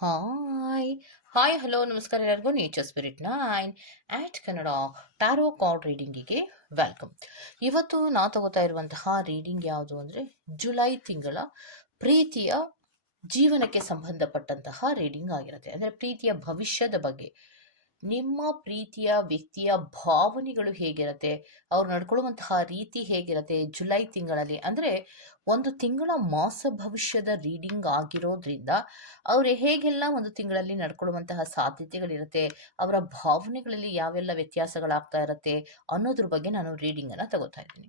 Hi hi hello ನಮಸ್ಕಾರ ಎಲ್ಲರಿಗೂ. Nature spirit nine eight Kannada tarot card ರೀಡಿಂಗಿಗೆ welcome ಇವತ್ತು ನಾ ತಗೋತಾ ಇರುವಂತಹ ರೀಡಿಂಗ್ ಯಾವುದು ಅಂದರೆ ಜುಲೈ ತಿಂಗಳ ಪ್ರೀತಿಯ ಜೀವನಕ್ಕೆ ಸಂಬಂಧಪಟ್ಟಂತಹ ರೀಡಿಂಗ್ ಆಗಿರುತ್ತೆ. ಅಂದರೆ ಪ್ರೀತಿಯ ಭವಿಷ್ಯದ ಬಗ್ಗೆ. ನಿಮ್ಮ ಪ್ರೀತಿಯ ವ್ಯಕ್ತಿಯ ಭಾವನೆಗಳು ಹೇಗಿರುತ್ತೆ? ಅವ್ರು ನಡ್ಕೊಳ್ಳುವಂತಹ ರೀತಿ ಹೇಗಿರುತ್ತೆ ಜುಲೈ ತಿಂಗಳಲ್ಲಿ? ಅಂದರೆ ಒಂದು ತಿಂಗಳ ಮಾಸ ಭವಿಷ್ಯದ ರೀಡಿಂಗ್ ಆಗಿರೋದ್ರಿಂದ ಅವರು ಹೇಗೆಲ್ಲ ಒಂದು ತಿಂಗಳಲ್ಲಿ ನಡ್ಕೊಳ್ಳುವಂತಹ ಸಾಧ್ಯತೆಗಳಿರುತ್ತೆ? ಅವರ ಭಾವನೆಗಳಲ್ಲಿ ಯಾವೆಲ್ಲ ವ್ಯತ್ಯಾಸಗಳಾಗ್ತಾ ಇರುತ್ತೆ ಅನ್ನೋದ್ರ ಬಗ್ಗೆ ನಾನು ರೀಡಿಂಗನ್ನು ತಗೋತಾ ಇದ್ದೀನಿ.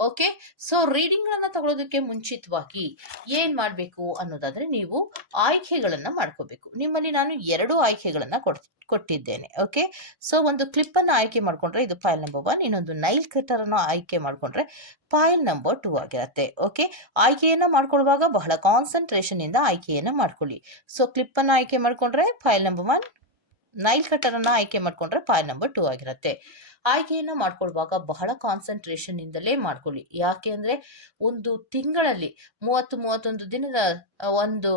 ಓಕೆ ಸೊ ರೀಡಿಂಗ್ ಗಳನ್ನ ತಗೊಳ್ಳೋದಕ್ಕೆ ಮುಂಚಿತವಾಗಿ ಏನು ಮಾಡಬೇಕು ಅನ್ನೋದಾದ್ರೆ ನೀವು ಆಯ್ಕೆಗಳನ್ನು ಮಾಡ್ಕೋಬೇಕು. ನಿಮ್ಮಲ್ಲಿ ನಾನು ಎರಡು ಆಯ್ಕೆಗಳನ್ನು ಕೊಡ್ ಕೊಟ್ಟಿದ್ದೇನೆ. ಓಕೆ ಸೊ ಒಂದು ಕ್ಲಿಪ್ ಅನ್ನ ಆಯ್ಕೆ ಮಾಡ್ಕೊಂಡ್ರೆ ಇದು ಫೈಲ್ ನಂಬರ್ ಒನ್ ಇನ್ನೊಂದು ನೈಲ್ ಕಟರ್ ಅನ್ನ ಆಯ್ಕೆ ಮಾಡ್ಕೊಂಡ್ರೆ ಫೈಲ್ ನಂಬರ್ ಟೂ ಆಗಿರುತ್ತೆ. ಓಕೆ ಆಯ್ಕೆಯನ್ನ ಮಾಡ್ಕೊಳ್ಳುವಾಗ ಬಹಳ ಕಾನ್ಸಂಟ್ರೇಷನಿಂದ ಆಯ್ಕೆಯನ್ನ ಮಾಡ್ಕೊಳ್ಳಿ. ಸೊ ಕ್ಲಿಪ್ ಅನ್ನ ಆಯ್ಕೆ ಮಾಡ್ಕೊಂಡ್ರೆ file number one nail cutter ಅನ್ನ ಆಯ್ಕೆ ಮಾಡ್ಕೊಂಡ್ರೆ ಫೈಲ್ ನಂಬರ್ ಟೂ ಆಗಿರುತ್ತೆ. ಆಯ್ಕೆಯನ್ನ ಮಾಡ್ಕೊಳ್ಳುವಾಗ ಬಹಳ ಕಾನ್ಸಂಟ್ರೇಷನ್ ಇಂದಲೇ ಮಾಡ್ಕೊಳ್ಳಿ. ಯಾಕೆ ಅಂದ್ರೆ ಒಂದು ತಿಂಗಳಲ್ಲಿ ಮೂವತ್ತು ಮೂವತ್ತೊಂದು ದಿನದ ಒಂದು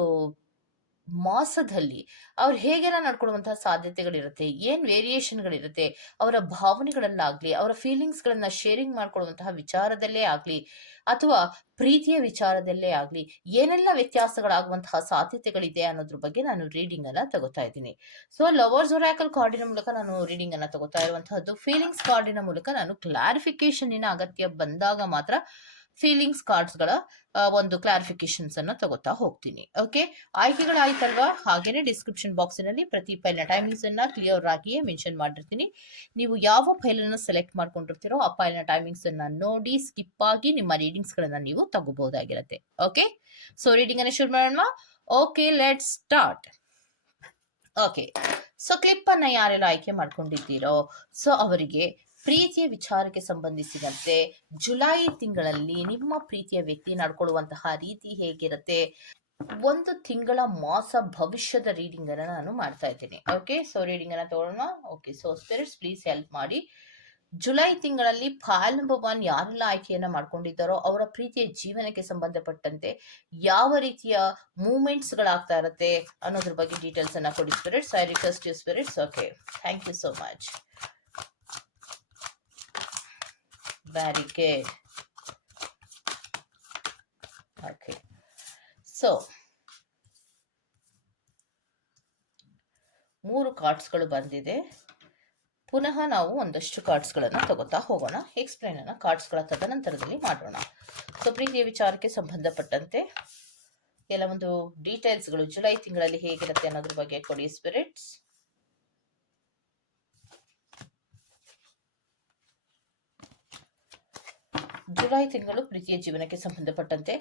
ಮಾಸದಲ್ಲಿ ಅವ್ರು ಹೇಗೆಲ್ಲ ನಡ್ಕೊಳ್ಳುವಂತಹ ಸಾಧ್ಯತೆಗಳಿರುತ್ತೆ, ಏನ್ ವೇರಿಯೇಷನ್ಗಳಿರುತ್ತೆ ಅವರ ಭಾವನೆಗಳಲ್ಲಾಗ್ಲಿ ಅವರ ಫೀಲಿಂಗ್ಸ್ಗಳನ್ನ ಶೇರಿಂಗ್ ಮಾಡ್ಕೊಳ್ಳುವಂತಹ ವಿಚಾರದಲ್ಲೇ ಆಗ್ಲಿ, ಅಥವಾ ಪ್ರೀತಿಯ ವಿಚಾರದಲ್ಲೇ ಆಗ್ಲಿ, ಏನೆಲ್ಲ ವ್ಯತ್ಯಾಸಗಳಾಗುವಂತಹ ಸಾಧ್ಯತೆಗಳಿದೆ ಅನ್ನೋದ್ರ ಬಗ್ಗೆ ನಾನು ರೀಡಿಂಗ್ ಅನ್ನ ತಗೋತಾ ಇದ್ದೀನಿ. ಸೊ ಲವರ್ಸ್ ಒರಾಕಲ್ ಕಾರ್ಡಿನ ಮೂಲಕ ನಾನು ರೀಡಿಂಗ್ ಅನ್ನ ತಗೋತಾ ಇರುವಂತಹದ್ದು ಫೀಲಿಂಗ್ಸ್ ಕಾರ್ಡಿನ ಮೂಲಕ ನಾನು ಕ್ಲಾರಿಫಿಕೇಶನ್ ಅಗತ್ಯ ಬಂದಾಗ ಮಾತ್ರ ಫೀಲಿಂಗ್ಸ್ ಕಾರ್ಡ್ಸ್ಗಳ ಒಂದು ಕ್ಲಾರಿಫಿಕೇಶನ್ಸ್ ಅನ್ನ ತಗೋತಾ ಹೋಗ್ತೀನಿ. ಓಕೆ ಆಯ್ಕೆಗಳಾಯ್ತಲ್ವಾ? ಹಾಗೇನೆ ಡಿಸ್ಕ್ರಿಪ್ಷನ್ ಬಾಕ್ಸಿನಲ್ಲಿ ಪ್ರತಿ ಫೈಲ್ನ ಟೈಮಿಂಗ್ಸ್ ಅನ್ನ ಕ್ಲಿಯರ್ ಆಗಿಯೇ ಮೆನ್ಷನ್ ಮಾಡಿರ್ತೀನಿ. ನೀವು ಯಾವ ಫೈಲ್ ಅನ್ನ ಸೆಲೆಕ್ಟ್ ಮಾಡ್ಕೊಂಡಿರ್ತೀರೋ ಆ ಫೈಲ್ನ ಟೈಮಿಂಗ್ಸ್ ಅನ್ನ ನೋಡಿ ಸ್ಕಿಪ್ ಆಗಿ ನಿಮ್ಮ ರೀಡಿಂಗ್ಸ್ ಗಳನ್ನ ನೀವು ತಗೋಬಹುದಾಗಿರುತ್ತೆ. ಓಕೆ ಸೊ ರೀಡಿಂಗ್ ಅನ್ನ ಶುರು ಮಾಡೋಣ. Okay let start okay so clip ಅನ್ನ ಯಾರೆಲ್ಲ ಆಯ್ಕೆ ಮಾಡ್ಕೊಂಡಿದ್ದೀರೋ ಸೊ ಅವರಿಗೆ ಪ್ರೀತಿಯ ವಿಚಾರಕ್ಕೆ ಸಂಬಂಧಿಸಿದಂತೆ ಜುಲೈ ತಿಂಗಳಲ್ಲಿ ನಿಮ್ಮ ಪ್ರೀತಿಯ ವ್ಯಕ್ತಿ ನಡ್ಕೊಳ್ಳುವಂತಹ ರೀತಿ ಹೇಗಿರುತ್ತೆ? ಒಂದು ತಿಂಗಳ ಮಾಸ ಭವಿಷ್ಯದ ರೀಡಿಂಗ್ ಅನ್ನ ನಾನು ಮಾಡ್ತಾ ಇದ್ದೀನಿ. ಓಕೆ ಸೊ ರೀಡಿಂಗ್ ಅನ್ನ ತಗೊಳ್ಳೋಣ. Okay so spirits please help ಮಾಡಿ. ಜುಲೈ ತಿಂಗಳಲ್ಲಿ ಫಾಲ್ ಭಗವಾನ್ ಯಾರೆಲ್ಲ ಆಯ್ಕೆಯನ್ನ ಮಾಡ್ಕೊಂಡಿದ್ದಾರೋ ಅವರ ಪ್ರೀತಿಯ ಜೀವನಕ್ಕೆ ಸಂಬಂಧಪಟ್ಟಂತೆ ಯಾವ ರೀತಿಯ ಮೂಮೆಂಟ್ಸ್ ಗಳಾಗ್ತಾ ಇರುತ್ತೆ ಅನ್ನೋದ್ರ ಬಗ್ಗೆ ಡೀಟೇಲ್ಸ್ ಅನ್ನ ಕೊಡಿ spirits I request you spirits okay thank you so much good okay so ಮೂರು ಕಾರ್ಡ್ಸ್ಗಳು ಬಂದಿದೆ. ಪುನಃ ನಾವು ಒಂದಷ್ಟು ಕಾರ್ಡ್ಸ್ಗಳನ್ನು ತಗೋತಾ ಹೋಗೋಣ. ಎಕ್ಸ್ಪ್ಲೈನ್ ಅನ್ನ ಕಾರ್ಡ್ಸ್ಗಳ ತದನಂತರದಲ್ಲಿ ಮಾಡೋಣ. ಸೊ ಪ್ರೀತಿಯ ವಿಚಾರಕ್ಕೆ ಸಂಬಂಧಪಟ್ಟಂತೆ ಕೆಲವೊಂದು ಡೀಟೇಲ್ಸ್ಗಳು ಜುಲೈ ತಿಂಗಳಲ್ಲಿ ಹೇಗಿರುತ್ತೆ ಅನ್ನೋದ್ರ ಬಗ್ಗೆ ಕೊಡಿ ಸ್ಪಿರಿಟ್ಸ್ ಜುಲೈ ತಿಂಗಳು ಪ್ರೀತಿಯ ಜೀವನಕ್ಕೆ ಸಂಬಂಧಪಟ್ಟಂತೆ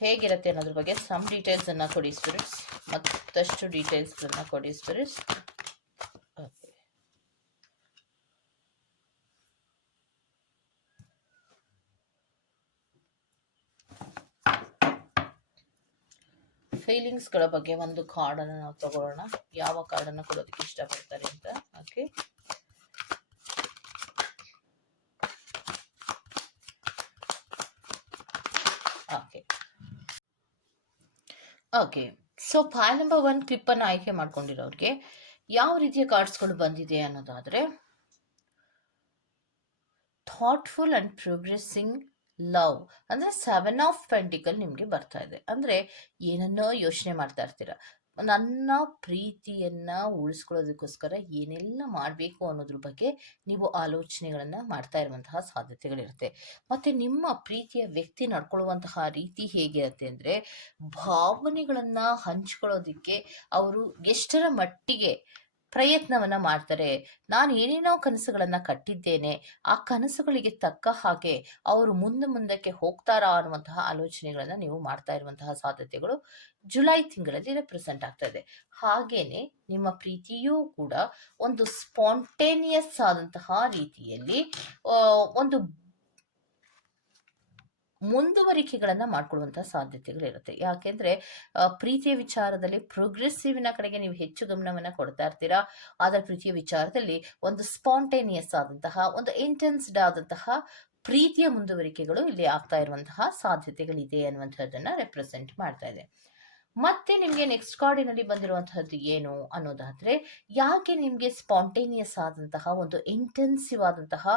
ಹೇಗಿರುತ್ತೆ ಅನ್ನೋದ್ರ ಬಗ್ಗೆ ಸಮ್ ಡೀಟೇಲ್ಸ್ ಅನ್ನ ಕೊಡಿ ಸ್ಪಿರಿಟ್ಸ್ ಮತ್ತಷ್ಟು ಡೀಟೇಲ್ಸ್ ಗಳನ್ನ ಕೊಡಿ ಸ್ಪಿರಿಟ್ಸ್ ಫೀಲಿಂಗ್ಸ್ಗಳ ಬಗ್ಗೆ ಒಂದು ಕಾರ್ಡನ್ನು ನಾವು ತಗೊಳ್ಳೋಣ ಯಾವ ಕಾರ್ಡನ್ನು ಕೊಡೋದಕ್ಕೆ ಇಷ್ಟಪಡ್ತಾರೆ ಅಂತ. Okay okay so file number one clip ಅನ್ನು ಆಯ್ಕೆ ಮಾಡ್ಕೊಂಡಿರೋರಿಗೆ ಯಾವ ರೀತಿಯ ಕಾರ್ಡ್ಸ್ಗಳು ಬಂದಿದೆ ಅನ್ನೋದಾದ್ರೆ ಥಾಟ್ಫುಲ್ ಅಂಡ್ ಪ್ರೋಗ್ರೆಸಿಂಗ್ ಲವ್ ಅಂದ್ರೆ ಸೆವೆನ್ ಆಫ್ ಪೆಂಟಿಕಲ್ ನಿಮಗೆ ಬರ್ತಾ ಇದೆ. ಅಂದ್ರೆ ಏನನ್ನೋ ಯೋಚನೆ ಮಾಡ್ತಾ ಇರ್ತೀರ. ನನ್ನ ಪ್ರೀತಿಯನ್ನ ಉಳಿಸ್ಕೊಳ್ಳೋದಕ್ಕೋಸ್ಕರ ಏನೆಲ್ಲ ಮಾಡಬೇಕು ಅನ್ನೋದ್ರ ಬಗ್ಗೆ ನೀವು ಆಲೋಚನೆಗಳನ್ನ ಮಾಡ್ತಾ ಇರುವಂತಹ ಸಾಧ್ಯತೆಗಳಿರುತ್ತೆ. ಮತ್ತೆ ನಿಮ್ಮ ಪ್ರೀತಿಯ ವ್ಯಕ್ತಿ ನಡ್ಕೊಳ್ಳುವಂತಹ ರೀತಿ ಹೇಗಿರುತ್ತೆ ಅಂದ್ರೆ ಭಾವನೆಗಳನ್ನ ಹಂಚ್ಕೊಳ್ಳೋದಿಕ್ಕೆ ಅವರು ಎಷ್ಟರ ಮಟ್ಟಿಗೆ ಪ್ರಯತ್ನವನ್ನ ಮಾಡ್ತಾರೆ. ನಾನು ಏನೇನೋ ಕನಸುಗಳನ್ನ ಕಟ್ಟಿದ್ದೇನೆ, ಆ ಕನಸುಗಳಿಗೆ ತಕ್ಕ ಹಾಗೆ ಅವರು ಮುಂದೆ ಮುಂದಕ್ಕೆ ಹೋಗ್ತಾರಾ ಅನ್ನುವಂತಹ ಆಲೋಚನೆಗಳನ್ನ ನೀವು ಮಾಡ್ತಾ ಇರುವಂತಹ ಸಾಧ್ಯತೆಗಳು ಜುಲೈ ತಿಂಗಳಲ್ಲಿ ರೆಪ್ರೆಸೆಂಟ್ ಆಗ್ತದೆ ಹಾಗೇನೆ ನಿಮ್ಮ ಪ್ರೀತಿಯೂ ಕೂಡ ಒಂದು ಸ್ಪಾಂಟೇನಿಯಸ್ ಆದಂತಹ ರೀತಿಯಲ್ಲಿ ಒಂದು ಮುಂದುವರಿಕೆಗಳನ್ನ ಮಾಡ್ಕೊಳ್ಳುವಂತಹ ಸಾಧ್ಯತೆಗಳಿರುತ್ತೆ. ಯಾಕೆಂದ್ರೆ ಪ್ರೀತಿಯ ವಿಚಾರದಲ್ಲಿ ಪ್ರೋಗ್ರೆಸಿವ್ನ ಕಡೆಗೆ ನೀವು ಹೆಚ್ಚು ಗಮನವನ್ನ ಕೊಡ್ತಾ ಇರ್ತೀರಾ? ಆದರೆ ಪ್ರೀತಿಯ ವಿಚಾರದಲ್ಲಿ ಒಂದು ಸ್ಪಾಂಟೇನಿಯಸ್ ಆದಂತಹ, ಒಂದು ಇಂಟೆನ್ಸ್ಡ್ ಆದಂತಹ ಪ್ರೀತಿಯ ಮುಂದುವರಿಕೆಗಳು ಇಲ್ಲಿ ಆಗ್ತಾ ಇರುವಂತಹ ಸಾಧ್ಯತೆಗಳಿದೆ ಅನ್ನುವಂಥದ್ದನ್ನ ರೆಪ್ರೆಸೆಂಟ್ ಮಾಡ್ತಾ ಇದೆ. ಮತ್ತೆ ನಿಮಗೆ ನೆಕ್ಸ್ಟ್ ಕಾರ್ಡಿನಲ್ಲಿ ಬಂದಿರುವಂತಹದ್ದು ಏನು ಅನ್ನೋದಾದ್ರೆ, ಯಾಕೆ ನಿಮಗೆ ಸ್ಪಾಂಟೇನಿಯಸ್ ಆದಂತಹ ಒಂದು ಇಂಟೆನ್ಸಿವ್ ಆದಂತಹ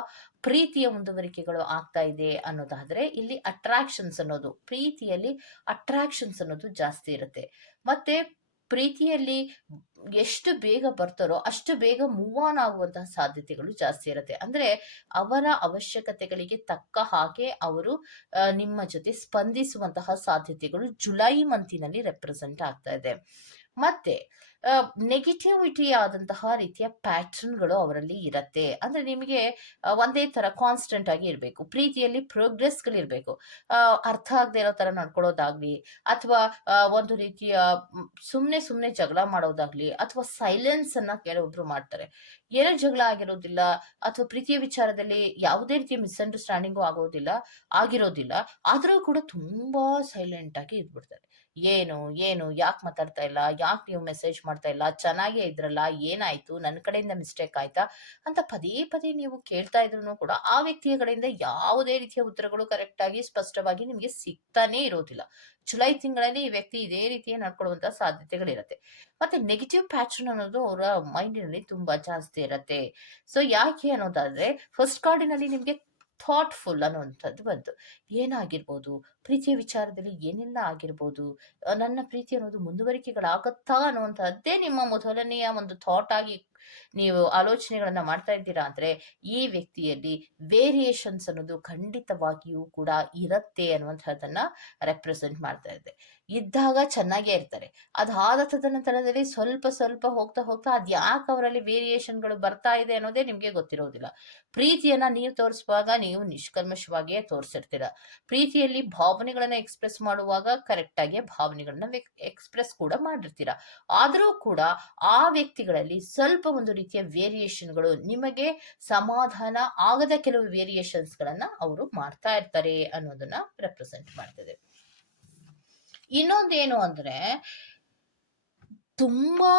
ಪ್ರೀತಿಯ ಮುಂದುವರಿಕೆಗಳು ಆಗ್ತಾ ಇದೆ ಅನ್ನೋದಾದ್ರೆ, ಇಲ್ಲಿ ಅಟ್ರಾಕ್ಷನ್ಸ್ ಅನ್ನೋದು, ಪ್ರೀತಿಯಲ್ಲಿ ಅಟ್ರಾಕ್ಷನ್ಸ್ ಅನ್ನೋದು ಜಾಸ್ತಿ ಇರುತ್ತೆ. ಮತ್ತೆ ಪ್ರೀತಿಯಲ್ಲಿ ಎಷ್ಟು ಬೇಗ ಬರ್ತಾರೋ ಅಷ್ಟು ಬೇಗ ಮೂವ್ ಆನ್ ಆಗುವಂತಹ ಸಾಧ್ಯತೆಗಳು ಜಾಸ್ತಿ ಇರುತ್ತೆ. ಅಂದ್ರೆ ಅವರ ಅವಶ್ಯಕತೆಗಳಿಗೆ ತಕ್ಕ ಹಾಗೆ ಅವರು ನಿಮ್ಮ ಜೊತೆ ಸ್ಪಂದಿಸುವಂತಹ ಸಾಧ್ಯತೆಗಳು ಜುಲೈ ಮಂತಿನಲ್ಲಿ ರೆಪ್ರೆಸೆಂಟ್ ಆಗ್ತಾ ಇದೆ. ಮತ್ತೆ ನೆಗೆಟಿವಿಟಿ ಆದಂತಹ ರೀತಿಯ ಪ್ಯಾಟರ್ನ್ಗಳು ಅವರಲ್ಲಿ ಇರತ್ತೆ. ಅಂದ್ರೆ ನಿಮಗೆ ಒಂದೇ ತರ ಕಾನ್ಸ್ಟೆಂಟ್ ಆಗಿ ಇರಬೇಕು. ಪ್ರೀತಿಯಲ್ಲಿ ಪ್ರೋಗ್ರೆಸ್ಗಳಿರ್ಬೇಕು ಅರ್ಥ ಆಗದೆ ಇರೋ ತರ ನಡ್ಕೊಳ್ಳೋದಾಗ್ಲಿ, ಅಥವಾ ಒಂದು ರೀತಿಯ ಸುಮ್ಮನೆ ಸುಮ್ಮನೆ ಜಗಳ ಮಾಡೋದಾಗ್ಲಿ, ಅಥವಾ ಸೈಲೆನ್ಸ್ ಅನ್ನ ಕೆಲವೊಬ್ರು ಮಾಡ್ತಾರೆ. ಏನೇ ಜಗಳ ಆಗಿರೋದಿಲ್ಲ, ಅಥವಾ ಪ್ರೀತಿಯ ವಿಚಾರದಲ್ಲಿ ಯಾವುದೇ ರೀತಿಯ ಮಿಸ್ಅಂಡರ್ಸ್ಟ್ಯಾಂಡಿಂಗು ಆಗೋದಿಲ್ಲ, ಆಗಿರೋದಿಲ್ಲ, ಆದರೂ ಕೂಡ ತುಂಬಾ ಸೈಲೆಂಟ್ ಆಗಿ ಇದ್ಬಿಡ್ತಾರೆ. ಏನು ಏನು, ಯಾಕೆ ಮಾತಾಡ್ತಾ ಇಲ್ಲ? ಯಾಕೆ ನೀವು ಮೆಸೇಜ್ ಮಾಡ್ತಾ ಇಲ್ಲ? ಚೆನ್ನಾಗೇ ಇದ್ರಲ್ಲ? ಏನಾಯ್ತು? ನನ್ನ ಕಡೆಯಿಂದ ಮಿಸ್ಟೇಕ್ ಆಯ್ತಾ? ಅಂತ ಪದೇ ಪದೇ ನೀವು ಕೇಳ್ತಾ ಇದ್ರು ಕೂಡ ಆ ವ್ಯಕ್ತಿಯ ಕಡೆಯಿಂದ ಯಾವುದೇ ರೀತಿಯ ಉತ್ತರಗಳು ಕರೆಕ್ಟಾಗಿ ಸ್ಪಷ್ಟವಾಗಿ ನಿಮಗೆ ಸಿಗ್ತಾನೆ ಇರೋದಿಲ್ಲ. ಜುಲೈ ತಿಂಗಳಲ್ಲಿ ಈ ವ್ಯಕ್ತಿ ಇದೇ ರೀತಿಯ ನಡ್ಕೊಳ್ಳುವಂತ ಸಾಧ್ಯತೆಗಳಿರುತ್ತೆ. ಮತ್ತೆ ನೆಗೆಟಿವ್ ಪ್ಯಾಟ್ರನ್ ಅನ್ನೋದು ಅವರ ಮೈಂಡಿನಲ್ಲಿ ತುಂಬಾ ಜಾಸ್ತಿ ಇರುತ್ತೆ. ಸೊ ಯಾಕೆ ಅನ್ನೋದಾದ್ರೆ ಫಸ್ಟ್ ಕಾರ್ಡಿನಲ್ಲಿ ನಿಮಗೆ ಥಾಟ್ಫುಲ್ ಅನ್ನುವಂಥದ್ದು ಬಂತು. ಏನಾಗಿರ್ಬೋದು? ಪ್ರೀತಿಯ ವಿಚಾರದಲ್ಲಿ ಏನೆಲ್ಲ ಆಗಿರ್ಬೋದು? ನನ್ನ ಪ್ರೀತಿ ಅನ್ನೋದು ಮುಂದುವರಿಕೆಗಳಾಗತ್ತಾ ಅನ್ನುವಂಥದ್ದೇ ನಿಮ್ಮ ಮೊದಲನೆಯ ಒಂದು ಥಾಟ್ ಆಗಿ ನೀವು ಆಲೋಚನೆಗಳನ್ನ ಮಾಡ್ತಾ ಇದ್ದೀರಾ ಅಂದ್ರೆ, ಈ ವ್ಯಕ್ತಿಯಲ್ಲಿ ವೇರಿಯೇಷನ್ಸ್ ಅನ್ನೋದು ಖಂಡಿತವಾಗಿಯೂ ಕೂಡ ಇರತ್ತೆ ಅನ್ನುವಂಥದ್ದನ್ನ ರೆಪ್ರೆಸೆಂಟ್ ಮಾಡ್ತಾ ಇದೆ. ಇದ್ದಾಗ ಚೆನ್ನಾಗೇ ಇರ್ತಾರೆ. ಅದಾದ ತದನಂತರದಲ್ಲಿ ಸ್ವಲ್ಪ ಸ್ವಲ್ಪ ಹೋಗ್ತಾ ಹೋಗ್ತಾ ಅದು ಯಾಕೆ ಅವರಲ್ಲಿ ವೇರಿಯೇಷನ್ಗಳು ಬರ್ತಾ ಇದೆ ಅನ್ನೋದೇ ನಿಮಗೆ ಗೊತ್ತಿರೋದಿಲ್ಲ. ಪ್ರೀತಿಯನ್ನ ನೀವು ತೋರಿಸುವಾಗ ನೀವು ನಿಷ್ಕಲ್ಮಶವಾಗಿಯೇ ತೋರಿಸಿರ್ತೀರ. ಪ್ರೀತಿಯಲ್ಲಿ ಭಾವನೆಗಳನ್ನ ಎಕ್ಸ್ಪ್ರೆಸ್ ಮಾಡುವಾಗ ಕರೆಕ್ಟಾಗಿ ಭಾವನೆಗಳನ್ನ ಎಕ್ಸ್ಪ್ರೆಸ್ ಕೂಡ ಮಾಡಿರ್ತೀರ. ಆದರೂ ಕೂಡ ಆ ವ್ಯಕ್ತಿಗಳಲ್ಲಿ ಸ್ವಲ್ಪ ಒಂದು ರೀತಿಯ ವೇರಿಯೇಷನ್ಗಳು ನಿಮಗೆ ಸಮಾಧಾನ ಆಗದ ಕೆಲವು ವೇರಿಯೇಷನ್ಸ್ ಗಳನ್ನ ಅವರು ಮಾಡ್ತಾ ಇರ್ತಾರೆ ಅನ್ನೋದನ್ನ ರೆಪ್ರೆಸೆಂಟ್ ಮಾಡ್ತದೆ. ಇನ್ನೊಂದೇನು ಅಂದ್ರೆ ತುಂಬಾ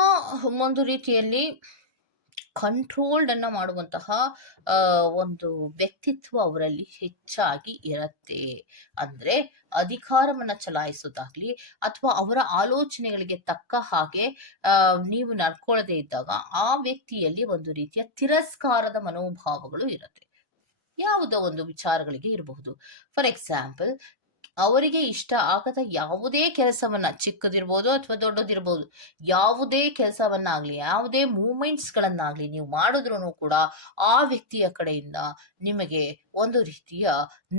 ಒಂದು ರೀತಿಯಲ್ಲಿ ಕಂಟ್ರೋಲ್ಡ್ ಅನ್ನ ಮಾಡುವಂತಹ ಒಂದು ವ್ಯಕ್ತಿತ್ವ ಅವರಲ್ಲಿ ಹೆಚ್ಚಾಗಿ ಇರತ್ತೆ. ಅಂದ್ರೆ ಅಧಿಕಾರವನ್ನ ಚಲಾಯಿಸೋದಾಗ್ಲಿ ಅಥವಾ ಅವರ ಆಲೋಚನೆಗಳಿಗೆ ತಕ್ಕ ಹಾಗೆ ನೀವು ನಡ್ಕೊಳ್ಳದೆ ಇದ್ದಾಗ ಆ ವ್ಯಕ್ತಿಯಲ್ಲಿ ಒಂದು ರೀತಿಯ ತಿರಸ್ಕಾರದ ಮನೋಭಾವಗಳು ಇರುತ್ತೆ. ಯಾವುದೋ ಒಂದು ವಿಚಾರಗಳಿಗೆ ಇರಬಹುದು. ಫಾರ್ ಎಕ್ಸಾಂಪಲ್ ಅವರಿಗೆ ಇಷ್ಟ ಆಗದ ಯಾವುದೇ ಕೆಲಸವನ್ನ, ಚಿಕ್ಕದಿರ್ಬೋದು ಅಥವಾ ದೊಡ್ಡದಿರ್ಬೋದು, ಯಾವುದೇ ಕೆಲಸವನ್ನಾಗ್ಲಿ, ಯಾವುದೇ ಮೂಮೆಂಟ್ಸ್ ಗಳನ್ನಾಗ್ಲಿ ನೀವು ಮಾಡಿದ್ರು ಕೂಡ ಆ ವ್ಯಕ್ತಿಯ ಕಡೆಯಿಂದ ನಿಮಗೆ ಒಂದು ರೀತಿಯ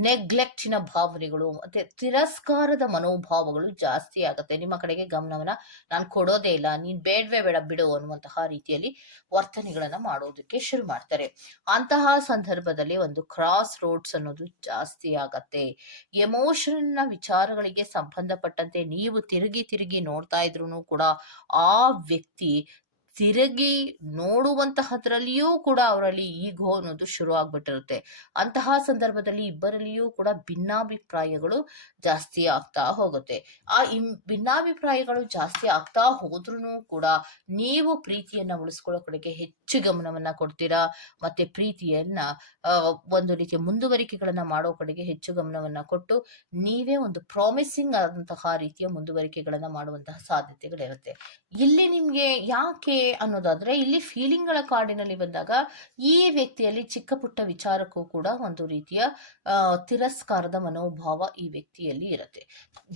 ನೆಗ್ಲೆಕ್ಟಿನ ಭಾವನೆಗಳು ಮತ್ತೆ ತಿರಸ್ಕಾರದ ಮನೋಭಾವಗಳು ಜಾಸ್ತಿ ಆಗುತ್ತೆ. ನಿಮ್ಮ ಕಡೆಗೆ ಗಮನವನ್ನ ನಾನು ಕೊಡೋದೇ ಇಲ್ಲ, ನೀನ್ ಬೇಡವೇ ಬೇಡ ಬಿಡು ಅನ್ನುವಂತಹ ರೀತಿಯಲ್ಲಿ ವರ್ತನೆಗಳನ್ನ ಮಾಡೋದಕ್ಕೆ ಶುರು ಮಾಡ್ತಾರೆ. ಅಂತಹ ಸಂದರ್ಭದಲ್ಲಿ ಒಂದು ಕ್ರಾಸ್ ರೋಡ್ಸ್ ಅನ್ನೋದು ಜಾಸ್ತಿ ಆಗತ್ತೆ. ಎಮೋಷನ್ ನ ವಿಚಾರಗಳಿಗೆ ಸಂಬಂಧಪಟ್ಟಂತೆ ನೀವು ತಿರುಗಿ ತಿರುಗಿ ನೋಡ್ತಾ ಇದ್ರು ಕೂಡ ಆ ವ್ಯಕ್ತಿ ತಿರುಗಿ ನೋಡುವಂತಹದ್ರಲ್ಲಿಯೂ ಕೂಡ ಅವರಲ್ಲಿ ಈಗೋ ಅನ್ನೋದು ಶುರು ಆಗ್ಬಿಟ್ಟಿರುತ್ತೆ. ಅಂತಹ ಸಂದರ್ಭದಲ್ಲಿ ಇಬ್ಬರಲ್ಲಿಯೂ ಕೂಡ ಭಿನ್ನಾಭಿಪ್ರಾಯಗಳು ಜಾಸ್ತಿ ಆಗ್ತಾ ಹೋಗುತ್ತೆ. ಆ ಇಂ ಭಿನ್ನಾಭಿಪ್ರಾಯಗಳು ಜಾಸ್ತಿ ಆಗ್ತಾ ಹೋದ್ರೂ ಕೂಡ ನೀವು ಪ್ರೀತಿಯನ್ನ ಉಳಿಸ್ಕೊಳ್ಳೋ ಕಡೆಗೆ ಹೆಚ್ಚು ಗಮನವನ್ನ ಕೊಡ್ತೀರಾ? ಮತ್ತೆ ಪ್ರೀತಿಯನ್ನ ಒಂದು ರೀತಿಯ ಮುಂದುವರಿಕೆಗಳನ್ನ ಮಾಡೋ ಕಡೆಗೆ ಹೆಚ್ಚು ಗಮನವನ್ನ ಕೊಟ್ಟು ನೀವೇ ಒಂದು ಪ್ರಾಮಿಸಿಂಗ್ ಆದಂತಹ ರೀತಿಯ ಮುಂದುವರಿಕೆಗಳನ್ನ ಮಾಡುವಂತಹ ಸಾಧ್ಯತೆಗಳಿರುತ್ತೆ. ಇಲ್ಲಿ ನಿಮ್ಗೆ ಯಾಕೆ ಅನ್ನೋದಾದ್ರೆ ಇಲ್ಲಿ ಫೀಲಿಂಗ್ಗಳ ಕಾರ್ಡಿನಲ್ಲಿ ಬಂದಾಗ ಈ ವ್ಯಕ್ತಿಯಲ್ಲಿ ಚಿಕ್ಕ ಪುಟ್ಟ ವಿಚಾರಕ್ಕೂ ಕೂಡ ಒಂದು ರೀತಿಯ ತಿರಸ್ಕಾರದ ಮನೋಭಾವ ಈ ವ್ಯಕ್ತಿಯಲ್ಲಿ ಇರುತ್ತೆ.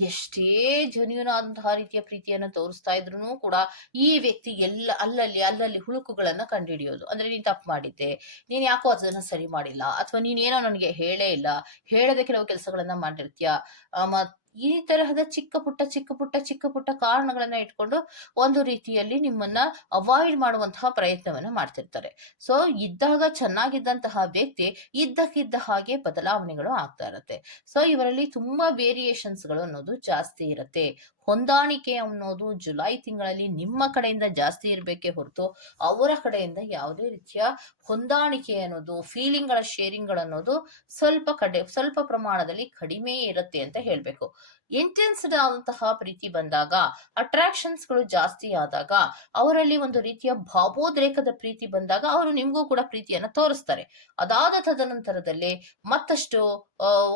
ಎಷ್ಟೇ ಜನ್ಯೂನ್ ಆದಂತಹ ರೀತಿಯ ಪ್ರೀತಿಯನ್ನು ತೋರಿಸ್ತಾ ಇದ್ರು ಕೂಡ ಈ ವ್ಯಕ್ತಿ ಎಲ್ಲ ಅಲ್ಲಲ್ಲಿ ಅಲ್ಲಲ್ಲಿ ಹುಳುಕುಗಳನ್ನ ಕಂಡುಹಿಡಿಯೋದು. ಅಂದ್ರೆ ನೀನ್ ತಪ್ಪು ಮಾಡಿದ್ದೆ ನೀನ್ ಯಾಕೋ ಅದನ್ನ ಸರಿ ಮಾಡಿಲ್ಲ ಅಥವಾ ನೀನೇನೋ ನನಗೆ ಹೇಳೇ ಇಲ್ಲ ಹೇಳದೆ ಕೆಲವು ಕೆಲಸಗಳನ್ನ ಮಾಡಿರ್ತೀಯ ಆ, ಮತ್ ಈ ತರಹದ ಚಿಕ್ಕ ಪುಟ್ಟ ಚಿಕ್ಕ ಪುಟ್ಟ ಚಿಕ್ಕ ಪುಟ್ಟ ಕಾರಣಗಳನ್ನ ಇಟ್ಕೊಂಡು ಒಂದು ರೀತಿಯಲ್ಲಿ ನಿಮ್ಮನ್ನ ಅವಾಯ್ಡ್ ಮಾಡುವಂತಹ ಪ್ರಯತ್ನವನ್ನ ಮಾಡ್ತಿರ್ತಾರೆ. ಸೊ ಇದ್ದಾಗ ಚೆನ್ನಾಗಿದ್ದಂತಹ ವ್ಯಕ್ತಿ ಇದ್ದಕ್ಕಿದ್ದ ಹಾಗೆ ಬದಲಾವಣೆಗಳು ಆಗ್ತಾ ಇರುತ್ತೆ. ಸೊ ಇವರಲ್ಲಿ ತುಂಬಾ ವೇರಿಯೇಷನ್ಸ್ಗಳು ಅನ್ನೋದು ಜಾಸ್ತಿ ಇರುತ್ತೆ. ಹೊಂದಾಣಿಕೆ ಅನ್ನೋದು ಜುಲೈ ತಿಂಗಳಲ್ಲಿ ನಿಮ್ಮ ಕಡೆಯಿಂದ ಜಾಸ್ತಿ ಇರಬೇಕೇ ಹೊರತು ಅವರ ಕಡೆಯಿಂದ ಯಾವುದೇ ರೀತಿಯ ಹೊಂದಾಣಿಕೆ ಅನ್ನೋದು ಫೀಲಿಂಗ್ಗಳ ಶೇರಿಂಗ್ ಗಳನ್ನೋದು ಸ್ವಲ್ಪ ಕಡೆ, ಸ್ವಲ್ಪ ಪ್ರಮಾಣದಲ್ಲಿ ಕಡಿಮೆ ಇರುತ್ತೆ ಅಂತ ಹೇಳಬೇಕು. ಇಂಟೆನ್ಸ್ಡ್ ಆದಂತಹ ಪ್ರೀತಿ ಬಂದಾಗ ಅಟ್ರಾಕ್ಷನ್ಸ್ಗಳು ಜಾಸ್ತಿ ಆದಾಗ, ಅವರಲ್ಲಿ ಒಂದು ರೀತಿಯ ಭಾವೋದ್ರೇಕದ ಪ್ರೀತಿ ಬಂದಾಗ ಅವರು ನಿಮಗೂ ಕೂಡ ಪ್ರೀತಿಯನ್ನ ತೋರಿಸ್ತಾರೆ. ಅದಾದ ತದನಂತರದಲ್ಲಿ ಮತ್ತಷ್ಟು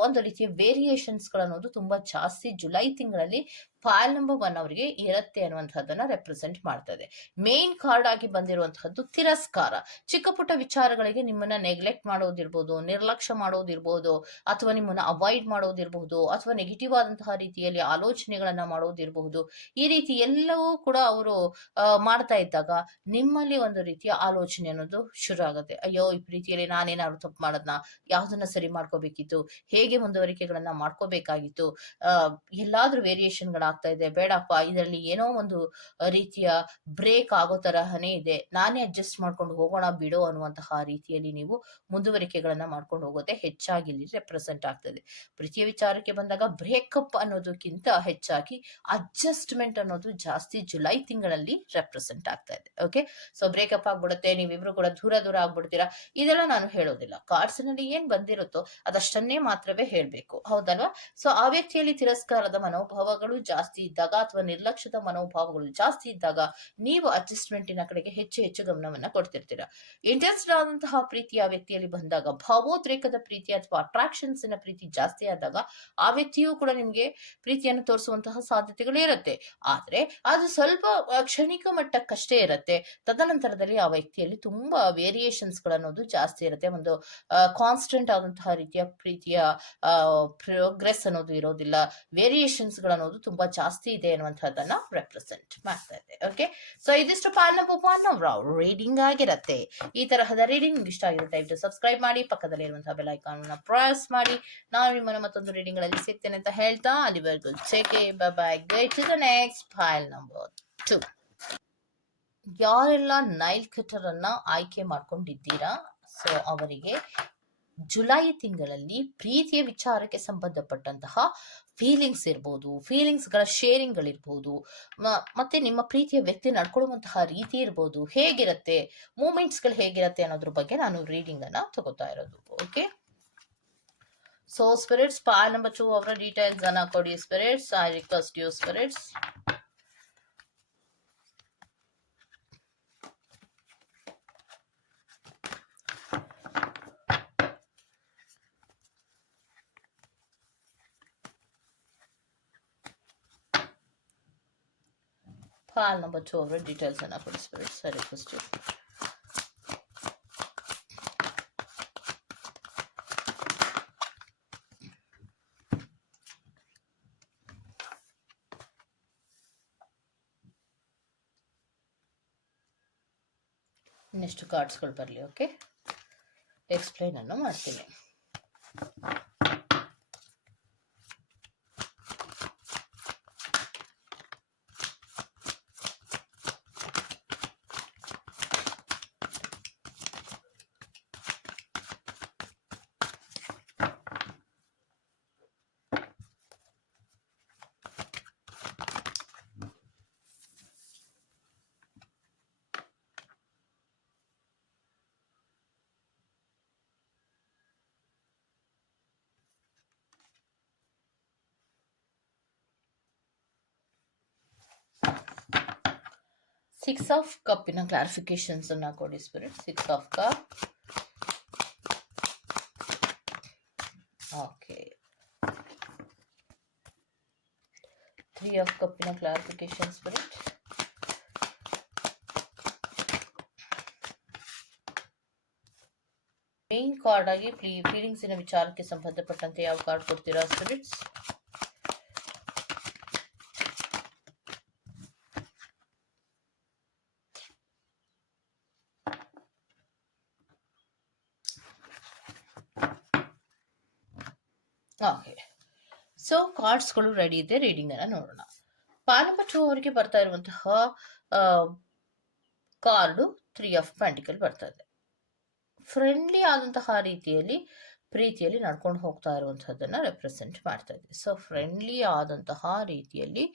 ಒಂದು ರೀತಿಯ ವೇರಿಯೇಷನ್ಸ್ ಅನ್ನೋದು ತುಂಬಾ ಜಾಸ್ತಿ ಜುಲೈ ತಿಂಗಳಲ್ಲಿ ಫೈಲ್ ನಂಬರ್ ಒನ್ ಅವರಿಗೆ ಇರುತ್ತೆ ಅನ್ನುವಂಥದ್ದನ್ನ ರೆಪ್ರೆಸೆಂಟ್ ಮಾಡ್ತದೆ. ಮೇನ್ ಕಾರ್ಡ್ ಆಗಿ ಬಂದಿರುವಂತಹದ್ದು ತಿರಸ್ಕಾರ. ಚಿಕ್ಕ ಪುಟ್ಟ ವಿಚಾರಗಳಿಗೆ ನಿಮ್ಮನ್ನ ನೆಗ್ಲೆಕ್ಟ್ ಮಾಡೋದಿರ್ಬೋದು, ನಿರ್ಲಕ್ಷ್ಯ ಮಾಡೋದಿರ್ಬೋದು, ಅಥವಾ ನಿಮ್ಮನ್ನ ಅವಾಯ್ಡ್ ಮಾಡೋದಿರ್ಬೋದು, ಅಥವಾ ನೆಗೆಟಿವ್ ಆದಂತಹ ರೀತಿಯಲ್ಲಿ ಆಲೋಚನೆಗಳನ್ನ ಮಾಡೋದಿರಬಹುದು. ಈ ರೀತಿ ಎಲ್ಲವೂ ಕೂಡ ಅವರು ಮಾಡ್ತಾ ಇದ್ದಾಗ ನಿಮ್ಮಲ್ಲಿ ಒಂದು ರೀತಿಯ ಆಲೋಚನೆ ಅನ್ನೋದು ಶುರು ಆಗುತ್ತೆ. ಅಯ್ಯೋ, ಈ ರೀತಿಯಲ್ಲಿ ನಾನೇನಾದ್ರು ತಪ್ಪು ಮಾಡೋದ್ನ, ಯಾವ್ದನ್ನ ಸರಿ ಮಾಡ್ಕೋಬೇಕಿತ್ತು, ಹೇಗೆ ಮುಂದುವರಿಕೆಗಳನ್ನ ಮಾಡ್ಕೋಬೇಕಾಗಿತ್ತು, ಆ, ಎಲ್ಲಾದ್ರೂ ವೇರಿಯೇಷನ್ಗಳಾಗ್ತಾ ಇದೆ, ಬೇಡಪ್ಪ, ಇದರಲ್ಲಿ ಏನೋ ಒಂದು ರೀತಿಯ ಬ್ರೇಕ್ ಆಗೋ ತರಹನೇ ಇದೆ, ನಾನೇ ಅಡ್ಜಸ್ಟ್ ಮಾಡ್ಕೊಂಡು ಹೋಗೋಣ ಬಿಡೋ ಅನ್ನುವಂತಹ ರೀತಿಯಲ್ಲಿ ನೀವು ಮುಂದುವರಿಕೆಗಳನ್ನ ಮಾಡ್ಕೊಂಡು ಹೋಗೋದೇ ಹೆಚ್ಚಾಗಿ ಇಲ್ಲಿ ರೆಪ್ರೆಸೆಂಟ್ ಆಗ್ತದೆ. ಪ್ರೀತಿಯ ವಿಚಾರಕ್ಕೆ ಬಂದಾಗ ಬ್ರೇಕಪ್ ಅನ್ನೋದಕ್ಕಿಂತ ಹೆಚ್ಚಾಗಿ ಅಡ್ಜಸ್ಟ್ಮೆಂಟ್ ಅನ್ನೋದು ಜಾಸ್ತಿ ಜುಲೈ ತಿಂಗಳಲ್ಲಿ ರೆಪ್ರೆಸೆಂಟ್ ಆಗ್ತಾ ಇದೆ. ಓಕೆ ಸೊ ಬ್ರೇಕಪ್ ಆಗ್ಬಿಡುತ್ತೆ, ನೀವಿಬ್ರು ಕೂಡ ದೂರ ದೂರ ಆಗ್ಬಿಡ್ತೀರಾ? ಇದೆಲ್ಲ ನಾನು ಹೇಳೋದಿಲ್ಲ. ಕಾರ್ಡ್ಸ್ನಲ್ಲಿ ಏನ್ ಬಂದಿರುತ್ತೋ ಅದಷ್ಟನ್ನೇ ಮಾತ್ರವೇ ಹೇಳ್ಬೇಕು. ಹೌದಲ್ವಾ? ಸೊ ಆ ವ್ಯಕ್ತಿಯಲ್ಲಿ ತಿರಸ್ಕಾರದ ಮನೋಭಾವಗಳು ಜಾಸ್ತಿ ಇದ್ದಾಗ ಅಥವಾ ನಿರ್ಲಕ್ಷ್ಯದ ಮನೋಭಾವಗಳು ಜಾಸ್ತಿ ಇದ್ದಾಗ ನೀವು ಅಡ್ಜಸ್ಟ್ಮೆಂಟಿನ ಕಡೆಗೆ ಹೆಚ್ಚು ಹೆಚ್ಚು ಗಮನವನ್ನ ಕೊಡ್ತಿರ್ತೀರಾ? ಇಂಟ್ರೆಸ್ಟ್ ಆದಂತಹ ಪ್ರೀತಿ ಆ ವ್ಯಕ್ತಿಯಲ್ಲಿ ಬಂದಾಗ, ಭಾವೋದ್ರೇಕದ ಪ್ರೀತಿ ಅಥವಾ ಅಟ್ರಾಕ್ಷನ್ಸ್ ಪ್ರೀತಿ ಜಾಸ್ತಿ ಆದಾಗ ಆ ವ್ಯಕ್ತಿಯು ಕೂಡ ನಿಮ್ಗೆ ಪ್ರೀತಿಯನ್ನು ತೋರಿಸುವಂತಹ ಸಾಧ್ಯತೆಗಳು ಇರುತ್ತೆ. ಆದ್ರೆ ಅದು ಸ್ವಲ್ಪ ಕ್ಷಣಿಕ ಮಟ್ಟಕ್ಕಷ್ಟೇ ಇರುತ್ತೆ. ತದನಂತರದಲ್ಲಿ ಆ ವ್ಯಕ್ತಿಯಲ್ಲಿ ತುಂಬಾ ವೇರಿಯೇಷನ್ಸ್ ಗಳನ್ನೋದು ಜಾಸ್ತಿ ಇರುತ್ತೆ. ಒಂದು ಕಾನ್ಸ್ಟೆಂಟ್ ಆದಂತಹ ರೀತಿಯ ಪ್ರೀತಿಯ ಪ್ರೋಗ್ರೆಸ್ ಅನ್ನೋದು ಇರೋದಿಲ್ಲ. ವೇರಿಯೇಷನ್ಸ್ ಗಳನ್ನೋದು ತುಂಬಾ ಜಾಸ್ತಿ ಇದೆ ಅನ್ನುವಂಥದ್ದನ್ನ ರೆಪ್ರೆಸೆಂಟ್ ಮಾಡ್ತಾ ಇದೆ ಓಕೆ ಸೊ ಇದಿಷ್ಟು ಅವರ್ ರೀಡಿಂಗ್ ಆಗಿರುತ್ತೆ. ಈ ತರಹದ ರೀಡಿಂಗ್ ಇಷ್ಟ ಆಗಿರುತ್ತೆ, ದಯವಿಟ್ಟು ಸಬ್ಸ್ಕ್ರೈಬ್ ಮಾಡಿ ಪಕ್ಕದಲ್ಲಿ ಇರುವಂತಹ ಬೆಲ್ ಐಕಾನ್ ಪ್ರೆಸ್ ಮಾಡಿ. ನಾನು ನಿಮ್ಮನ್ನು ಮತ್ತೊಂದು ರೀಡಿಂಗ್ಗಳಲ್ಲಿ ಸಿಗ್ತೇನೆ ಅಂತ ಹೇಳ್ತಾ ಅಲ್ಲಿವರೆಗೂ bye bye go to the next file number two ಯಾರೆಲ್ಲ ನೈಲ್ ಕಟರ್ ಅನ್ನ ಆಯ್ಕೆ ಮಾಡ್ಕೊಂಡಿದ್ದೀರಾ? ಸೊ ಅವರಿಗೆ ಜುಲೈ ತಿಂಗಳಲ್ಲಿ ಪ್ರೀತಿಯ ವಿಚಾರಕ್ಕೆ ಸಂಬಂಧಪಟ್ಟಂತಹ ಫೀಲಿಂಗ್ಸ್ ಇರ್ಬೋದು ಫೀಲಿಂಗ್ಸ್ಗಳ ಶೇರಿಂಗ್ಗಳಿರ್ಬೋದು ಮತ್ತೆ ನಿಮ್ಮ ಪ್ರೀತಿಯ ವ್ಯಕ್ತಿ ನಡ್ಕೊಳ್ಳುವಂತಹ ರೀತಿ ಇರ್ಬೋದು. ಹೇಗಿರುತ್ತೆ? ಮೂಮೆಂಟ್ಸ್ಗಳು ಹೇಗಿರುತ್ತೆ ಅನ್ನೋದ್ರ ಬಗ್ಗೆ ನಾನು ರೀಡಿಂಗ್ ಅನ್ನ ತಗೋತಾ ಇರೋದು. Okay so spirits file number two ಅವರ ಡೀಟೇಲ್ಸ್ ಅನ್ನ ಕೊಡಿ spirits I request you spirits file number two ಅವರ ಡೀಟೇಲ್ಸ್ ಅನ್ನ ಕೊಡಿ ಸ್ಪಿರಿಟ್ಸ್ ಐ ರಿಕ್ವೆಸ್ಟ್ ಯು ಕಾರ್ಡ್ಸ್ಗಳು ಬರಲಿ ಓಕೆ ಎಕ್ಸ್ಪ್ಲೈನನ್ನು ಮಾಡ್ತೀನಿ. ಸಿಕ್ಸ್ ಆಫ್ ಕಪ್ಪಿನ ಕ್ಲಾರಿಫಿಕೇಶನ್ಸ್ ಅನ್ನ ಕೊಡಿ spirit six of cup okay three of ಕಪ್ಪಿನ clarification spirit main card ಆಗಿ ಫೀಲಿಂಗ್ಸಿನ ವಿಚಾರಕ್ಕೆ ಸಂಬಂಧಪಟ್ಟಂತೆ ಯಾವ ಕಾರ್ಡ್ ಕೊಡ್ತೀರಾ ಸ್ಪಿರಿಟ್ಸ್ ಓಕೆ ಸೊ ಕಾರ್ಡ್ಸ್ಗಳು ರೆಡಿ ಇದೆ ರೀಡಿಂಗ್ ಅನ್ನ ನೋಡೋಣ. ಟೂ ಅವರಿಗೆ ಬರ್ತಾ ಇರುವಂತಹ ಕಾರ್ಡು ತ್ರೀ ಆಫ್ ಪ್ಯಾಂಟಿಕಲ್ ಬರ್ತಾ ಇದೆ. ಫ್ರೆಂಡ್ಲಿ ಆದಂತಹ ರೀತಿಯಲ್ಲಿ, ಪ್ರೀತಿಯಲ್ಲಿ ನಡ್ಕೊಂಡು ಹೋಗ್ತಾ ಇರುವಂತಹದ್ದನ್ನ ರೆಪ್ರೆಸೆಂಟ್ ಮಾಡ್ತಾ ಇದೆ. ಸೊ ಫ್ರೆಂಡ್ಲಿ ಆದಂತಹ ರೀತಿಯಲ್ಲಿ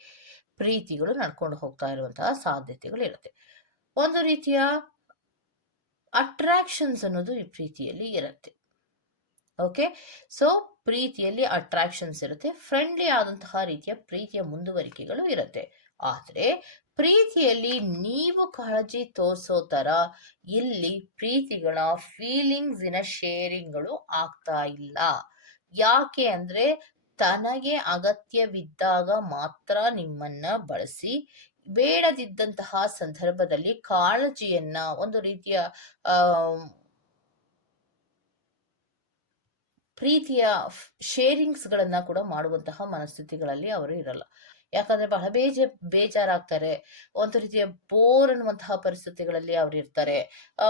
ಪ್ರೀತಿಗಳು ನಡ್ಕೊಂಡು ಹೋಗ್ತಾ ಇರುವಂತಹ ಸಾಧ್ಯತೆಗಳು ಇರುತ್ತೆ ಒಂದು ರೀತಿಯ ಅಟ್ರಾಕ್ಷನ್ಸ್ ಅನ್ನೋದು ಈ ಪ್ರೀತಿಯಲ್ಲಿ ಇರುತ್ತೆ. ಓಕೆ ಸೊ ಪ್ರೀತಿಯಲ್ಲಿ ಅಟ್ರಾಕ್ಷನ್ಸ್ ಇರುತ್ತೆ. ಫ್ರೆಂಡ್ಲಿ ಆದಂತಹ ರೀತಿಯ ಪ್ರೀತಿಯ ಮುಂದುವರಿಕೆಗಳು ಇರುತ್ತೆ. ಆದರೆ ಪ್ರೀತಿಯಲ್ಲಿ ನೀವು ಕಾಳಜಿ ತೋರಿಸೋ ತರ ಇಲ್ಲಿ ಪ್ರೀತಿಗಳ ಫೀಲಿಂಗ್ಸಿನ ಶೇರಿಂಗ್ಗಳು ಆಗ್ತಾ ಇಲ್ಲ. ಯಾಕೆ ಅಂದ್ರೆ ತನಗೆ ಅಗತ್ಯವಿದ್ದಾಗ ಮಾತ್ರ ನಿಮ್ಮನ್ನ ಬಳಸಿ ಬೇಡದಿದ್ದಂತಹ ಸಂದರ್ಭದಲ್ಲಿ ಕಾಳಜಿಯನ್ನ ಒಂದು ರೀತಿಯ ಆ ಪ್ರೀತಿಯ ಶೇರಿಂಗ್ಸ್ಗಳನ್ನ ಕೂಡ ಮಾಡುವಂತಹ ಮನಸ್ಥಿತಿಗಳಲ್ಲಿ ಅವರು ಇರಲ್ಲ. ಯಾಕಂದ್ರೆ ಬಹಳ ಬೇಜ, ಬೇಜಾರಾಗ್ತಾರೆ. ಒಂದು ರೀತಿಯ ಬೋರ್ ಅನ್ನುವಂತಹ ಪರಿಸ್ಥಿತಿಗಳಲ್ಲಿ ಅವ್ರು ಇರ್ತಾರೆ.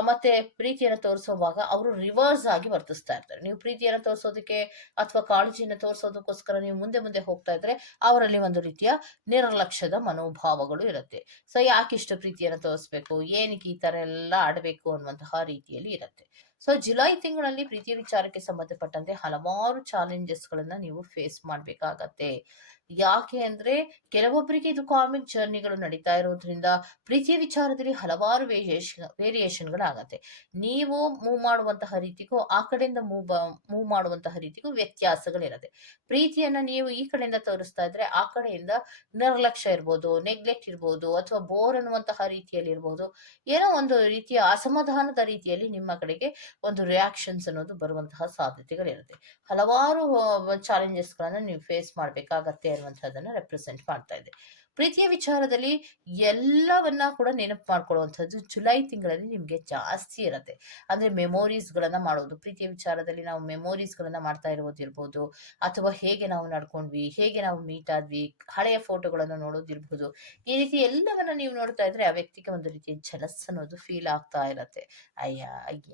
ಮತ್ತೆ ಪ್ರೀತಿಯನ್ನು ತೋರಿಸುವಾಗ ಅವರು ರಿವರ್ಸ್ ಆಗಿ ವರ್ತಿಸ್ತಾ ಇರ್ತಾರೆ. ನೀವು ಪ್ರೀತಿಯನ್ನು ತೋರಿಸೋದಕ್ಕೆ ಅಥವಾ ಕಾಳಜಿಯನ್ನು ತೋರಿಸೋದಕ್ಕೋಸ್ಕರ ನೀವು ಮುಂದೆ ಮುಂದೆ ಹೋಗ್ತಾ ಇದ್ರೆ ಅವರಲ್ಲಿ ಒಂದು ರೀತಿಯ ನಿರ್ಲಕ್ಷ್ಯದ ಮನೋಭಾವಗಳು ಇರುತ್ತೆ. ಸೊ, ಯಾಕಿಷ್ಟು ಪ್ರೀತಿಯನ್ನು ತೋರಿಸ್ಬೇಕು? ಏನಕ್ಕೆ ಈ ತರ ಎಲ್ಲ ಆಡಬೇಕು ಅನ್ನುವಂತಹ ರೀತಿಯಲ್ಲಿ ಇರುತ್ತೆ. ಸೊ ಜುಲೈ ತಿಂಗಳಲ್ಲಿ ಪ್ರೀತಿ ವಿಚಾರಕ್ಕೆ ಸಂಬಂಧಪಟ್ಟಂತೆ ಹಲವಾರು ಚಾಲೆಂಜಸ್ ಗಳನ್ನ ನೀವು ಫೇಸ್ ಮಾಡ್ಬೇಕಾಗತ್ತೆ. ಯಾಕೆ ಅಂದ್ರೆ ಕೆಲವೊಬ್ಬರಿಗೆ ಇದು ಕಾಮನ್ ಜರ್ನಿಗಳು ನಡೀತಾ ಇರೋದ್ರಿಂದ ಪ್ರೀತಿಯ ವಿಚಾರದಲ್ಲಿ ಹಲವಾರು ವೇರಿಯೇಷನ್ ಆಗತ್ತೆ ನೀವು ಮೂವ್ ಮಾಡುವಂತಹ ರೀತಿಗೂ ಆ ಕಡೆಯಿಂದ ಮೂವ್ ಮೂವ್ ಮಾಡುವಂತಹ ರೀತಿಗೂ ವ್ಯತ್ಯಾಸಗಳಿರತ್ತೆ. ಪ್ರೀತಿಯನ್ನ ನೀವು ಈ ಕಡೆಯಿಂದ ತೋರಿಸ್ತಾ ಇದ್ರೆ ಆ ಕಡೆಯಿಂದ ನಿರ್ಲಕ್ಷ್ಯ ಇರ್ಬೋದು ನೆಗ್ಲೆಕ್ಟ್ ಇರ್ಬೋದು ಅಥವಾ ಬೋರ್ ಅನ್ನುವಂತಹ ರೀತಿಯಲ್ಲಿ ಇರ್ಬೋದು. ಏನೋ ಒಂದು ರೀತಿಯ ಅಸಮಾಧಾನದ ರೀತಿಯಲ್ಲಿ ನಿಮ್ಮ ಕಡೆಗೆ ಒಂದು ರಿಯಾಕ್ಷನ್ಸ್ ಅನ್ನೋದು ಬರುವಂತಹ ಸಾಧ್ಯತೆಗಳಿರುತ್ತೆ. ಹಲವಾರು ಚಾಲೆಂಜಸ್ಗಳನ್ನ ನೀವು ಫೇಸ್ ಮಾಡ್ಬೇಕಾಗತ್ತೆ ಅನ್ನುವಂಥದ್ದನ್ನ ರೆಪ್ರೆಸೆಂಟ್ ಮಾಡ್ತಾ ಇದೆ. ಪ್ರೀತಿಯ ವಿಚಾರದಲ್ಲಿ ಎಲ್ಲವನ್ನ ಕೂಡ ನೆನಪು ಮಾಡ್ಕೊಳ್ಳುವಂಥದ್ದು ಜುಲೈ ತಿಂಗಳಲ್ಲಿ ನಿಮಗೆ ಜಾಸ್ತಿ ಇರುತ್ತೆ. ಅಂದ್ರೆ ಮೆಮೊರೀಸ್ ಗಳನ್ನ ಮಾಡೋದು, ಪ್ರೀತಿಯ ವಿಚಾರದಲ್ಲಿ ನಾವು ಮೆಮೊರೀಸ್ ಗಳನ್ನ ಮಾಡ್ತಾ ಇರೋದಿರ್ಬೋದು ಅಥವಾ ಹೇಗೆ ನಾವು ನಡ್ಕೊಂಡ್ವಿ, ಹೇಗೆ ನಾವು ಮೀಟ್ ಆದ್ವಿ, ಹಳೆಯ ಫೋಟೋಗಳನ್ನು ನೋಡೋದಿರ್ಬೋದು, ಈ ರೀತಿ ಎಲ್ಲವನ್ನ ನೀವು ನೋಡ್ತಾ ಇದ್ರೆ ಆ ವ್ಯಕ್ತಿಗೆ ಒಂದು ರೀತಿಯ ಜಲಸ್ ಅನ್ನೋದು ಫೀಲ್ ಆಗ್ತಾ ಇರತ್ತೆ. ಅಯ್ಯ,